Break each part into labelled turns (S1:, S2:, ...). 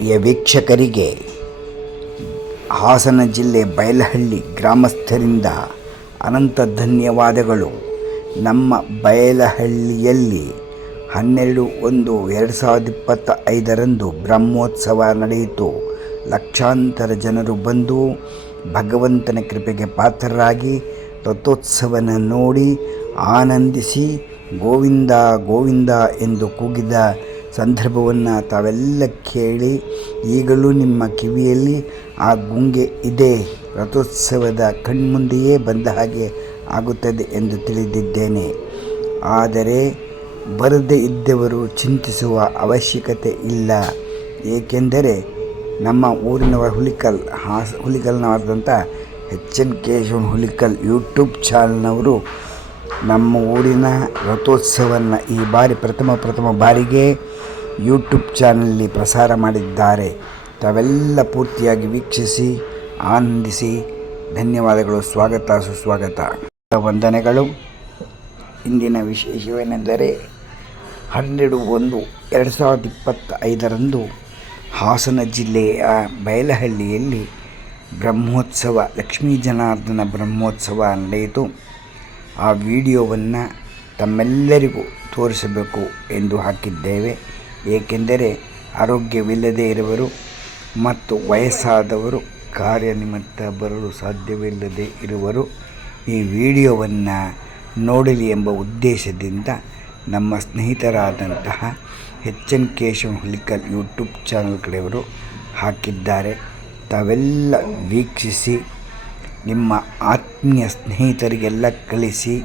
S1: ಪ್ರಿಯ ವೀಕ್ಷಕರಿಗೆ ಹಾಸನ ಜಿಲ್ಲೆ ಬಯಲಹಳ್ಳಿ ಗ್ರಾಮಸ್ಥರಿಂದ ಅನಂತ ಧನ್ಯವಾದಗಳು. ನಮ್ಮ ಬಯಲಹಳ್ಳಿಯಲ್ಲಿ ಹನ್ನೆರಡು ಒಂದು ಎರಡು ಸಾವಿರದ ಇಪ್ಪತ್ತ ಐದರಂದು ಬ್ರಹ್ಮೋತ್ಸವ ನಡೆಯಿತು. ಲಕ್ಷಾಂತರ ಜನರು ಬಂದು ಭಗವಂತನ ಕೃಪೆಗೆ ಪಾತ್ರರಾಗಿ ರಥೋತ್ಸವನ ನೋಡಿ ಆನಂದಿಸಿ ಗೋವಿಂದ ಗೋವಿಂದ ಎಂದು ಕೂಗಿದ ಸಂದರ್ಭವನ್ನು ತಾವೆಲ್ಲ ಕೇಳಿ ಈಗಲೂ ನಿಮ್ಮ ಕಿವಿಯಲ್ಲಿ ಆ ಗುಂಗೆ ಇದೆ. ರಥೋತ್ಸವದ ಕಣ್ಮುಂದೆಯೇ ಬಂದ ಹಾಗೆ ಆಗುತ್ತದೆ ಎಂದು ತಿಳಿದಿದ್ದೇನೆ. ಆದರೆ ಬರದೇ ಇದ್ದವರು ಚಿಂತಿಸುವ ಅವಶ್ಯಕತೆ ಇಲ್ಲ. ಏಕೆಂದರೆ ನಮ್ಮ ಊರಿನವರ ಹುಲಿಕಲ್ ಹಾಸ್ ಹುಲಿಕಲ್ನವರಾದಂಥ H N Keshavan Hulikal YouTube ಚಾನಲ್ನವರು ನಮ್ಮ ಊರಿನ ರಥೋತ್ಸವವನ್ನು ಈ ಬಾರಿ ಪ್ರಥಮ ಪ್ರಥಮ ಬಾರಿಗೆ ಯೂಟ್ಯೂಬ್ ಚಾನಲ್ಲಿ ಪ್ರಸಾರ ಮಾಡಿದ್ದಾರೆ. ತಾವೆಲ್ಲ ಪೂರ್ತಿಯಾಗಿ ವೀಕ್ಷಿಸಿ, ಆನಂದಿಸಿ. ಧನ್ಯವಾದಗಳು. ಸ್ವಾಗತ, ಸುಸ್ವಾಗತ. ವಂದನೆಗಳು. ಇಂದಿನ ವಿಶೇಷವೇನೆಂದರೆ ಹನ್ನೆರಡು ಒಂದು ಎರಡು ಸಾವಿರದ ಇಪ್ಪತ್ತೈದರಂದು ಹಾಸನ ಜಿಲ್ಲೆಯ ಬಯಲಹಳ್ಳಿಯಲ್ಲಿ ಬ್ರಹ್ಮೋತ್ಸವ, ಲಕ್ಷ್ಮೀ ಜನಾರ್ದನ ಬ್ರಹ್ಮೋತ್ಸವ ನಡೆಯಿತು. ಆ ವಿಡಿಯೋವನ್ನು ತಮ್ಮೆಲ್ಲರಿಗೂ ತೋರಿಸಬೇಕು ಎಂದು ಹಾಕಿದ್ದೇವೆ. ಏಕೆಂದರೆ ಆರೋಗ್ಯವಿಲ್ಲದೇ ಇರುವರು ಮತ್ತು ವಯಸ್ಸಾದವರು ಕಾರ್ಯನಿಮಿತ್ತ ಬರಲು ಸಾಧ್ಯವಿಲ್ಲದೆ ಇರುವರು. ಈ ವಿಡಿಯೋವನ್ನು ನೋಡಲಿ ಎಂಬ ಉದ್ದೇಶದಿಂದ ನಮ್ಮ ಸ್ನೇಹಿತರಾದಂತಹ H N Keshav Hulikal YouTube channel ಕಡೆಯವರು ಹಾಕಿದ್ದಾರೆ. ತಾವೆಲ್ಲ ವೀಕ್ಷಿಸಿ, ನಿಮ್ಮ ಆತ್ಮೀಯ ಸ್ನೇಹಿತರಿಗೆಲ್ಲ ಕಳಿಸಿ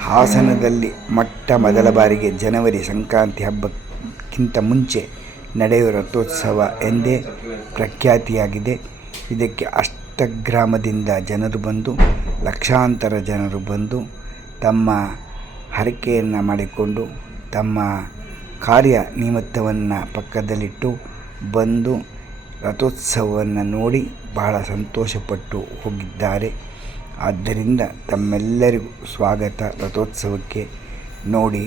S1: ಹಾಸನದಲ್ಲಿ ಮೊಟ್ಟ ಮೊದಲ ಬಾರಿಗೆ ಜನವರಿ ಸಂಕ್ರಾಂತಿ ಹಬ್ಬಕ್ಕಿಂತ ಮುಂಚೆ ನಡೆಯುವ ರಥೋತ್ಸವ ಎಂದೇ ಪ್ರಖ್ಯಾತಿಯಾಗಿದೆ. ಇದಕ್ಕೆ ಅಷ್ಟಗ್ರಾಮದಿಂದ ಜನರು ಬಂದು, ಲಕ್ಷಾಂತರ ಜನರು ಬಂದು, ತಮ್ಮ ಹರಕೆಯನ್ನು ಮಾಡಿಕೊಂಡು, ತಮ್ಮ ಕಾರ್ಯ ನಿಮಿತ್ತವನ್ನು ಪಕ್ಕದಲ್ಲಿಟ್ಟು ಬಂದು ರಥೋತ್ಸವವನ್ನು ನೋಡಿ ಬಹಳ ಸಂತೋಷಪಟ್ಟು ಹೋಗಿದ್ದಾರೆ. ಆದ್ದರಿಂದ ತಮ್ಮೆಲ್ಲರಿಗೂ ಸ್ವಾಗತ. ರಥೋತ್ಸವಕ್ಕೆ ನೋಡಿ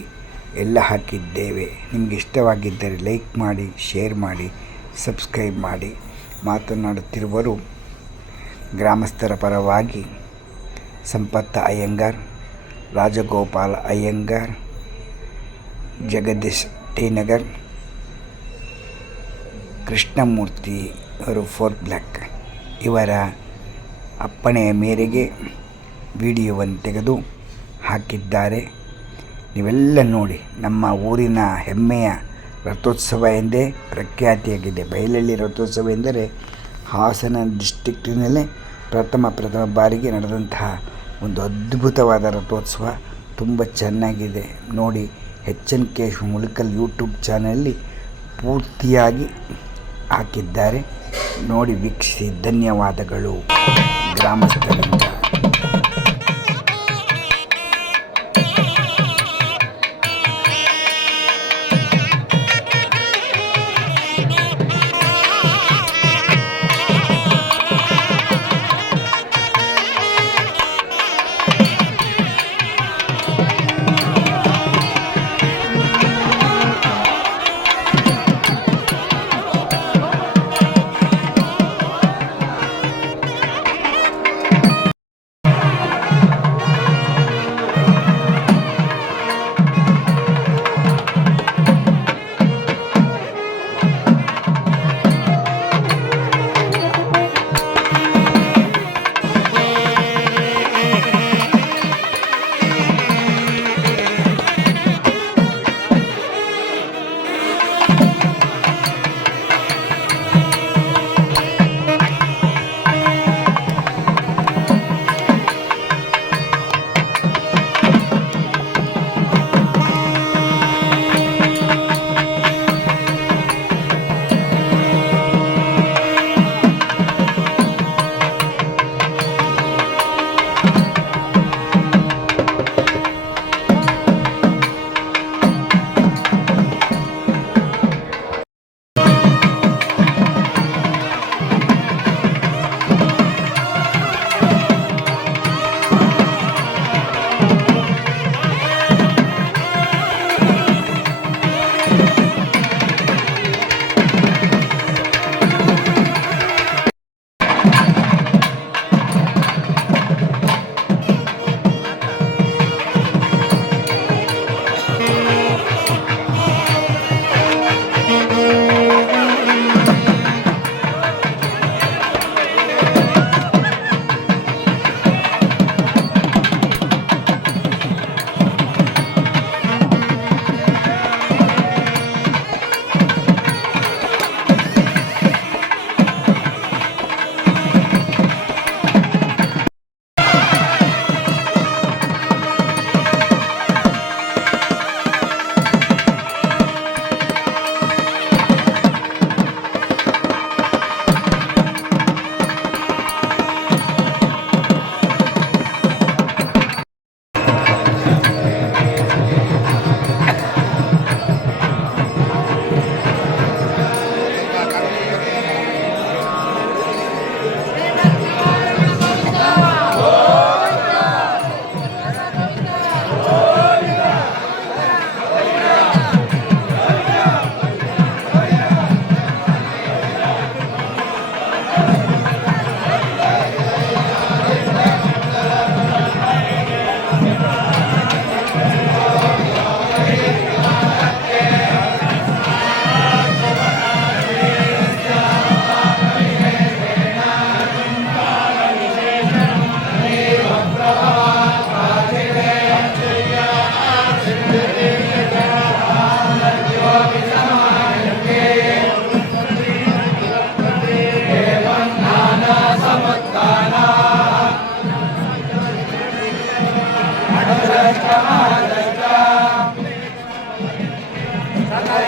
S1: ಎಲ್ಲ ಹಾಕಿದ್ದೇವೆ. ನಿಮಗೆ ಇಷ್ಟವಾಗಿದ್ದರೆ ಲೈಕ್ ಮಾಡಿ, ಶೇರ್ ಮಾಡಿ, ಸಬ್ಸ್ಕ್ರೈಬ್ ಮಾಡಿ. ಮಾತನಾಡುತ್ತಿರುವರು ಗ್ರಾಮಸ್ಥರ ಪರವಾಗಿ ಸಂಪತ್ತ ಅಯ್ಯಂಗಾರ್, ರಾಜಗೋಪಾಲ ಅಯ್ಯಂಗಾರ್, ಜಗದೀಶ್ ಟಿ ನಗರ್, ಕೃಷ್ಣಮೂರ್ತಿ ಅವರು ಫೋರ್ ಬ್ಲ್ಯಾಕ್ ಇವರ ಅಪ್ಪಣೆಯ ಮೇರೆಗೆ ವಿಡಿಯೋವನ್ನು ತೆಗೆದು ಹಾಕಿದ್ದಾರೆ. ನೀವೆಲ್ಲ ನೋಡಿ, ನಮ್ಮ ಊರಿನ ಹೆಮ್ಮೆಯ ರಥೋತ್ಸವ ಎಂದೇ ಪ್ರಖ್ಯಾತಿಯಾಗಿದೆ. ಬಯಲಳ್ಳಿ ರಥೋತ್ಸವ ಎಂದರೆ ಹಾಸನ ಡಿಸ್ಟಿಕ್ಟಿನಲ್ಲೇ ಪ್ರಥಮ ಪ್ರಥಮ ಬಾರಿಗೆ ನಡೆದಂತಹ ಒಂದು ಅದ್ಭುತವಾದ ರಥೋತ್ಸವ. ತುಂಬ ಚೆನ್ನಾಗಿದೆ. ನೋಡಿ, H N K Mulukal YouTube ಚಾನಲಲ್ಲಿ ಪೂರ್ತಿಯಾಗಿ ಹಾಕಿದ್ದಾರೆ. ನೋಡಿ, ವೀಕ್ಷಿಸಿ, ಧನ್ಯವಾದಗಳು. ಗ್ರಾಮಸ್ಥರಿಂದ.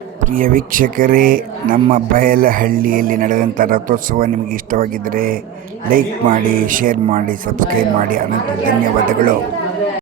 S1: ಪ್ರಿಯ ವೀಕ್ಷಕರೇ, ನಮ್ಮ ಬಯಲಹಳ್ಳಿಯಲ್ಲಿ ನಡೆದಂಥ ರಥೋತ್ಸವ ನಿಮಗೆ ಇಷ್ಟವಾಗಿದ್ದರೆ ಲೈಕ್ ಮಾಡಿ, ಶೇರ್ ಮಾಡಿ, ಸಬ್ಸ್ಕ್ರೈಬ್ ಮಾಡಿ. ಅನಂತ ಧನ್ಯವಾದಗಳು.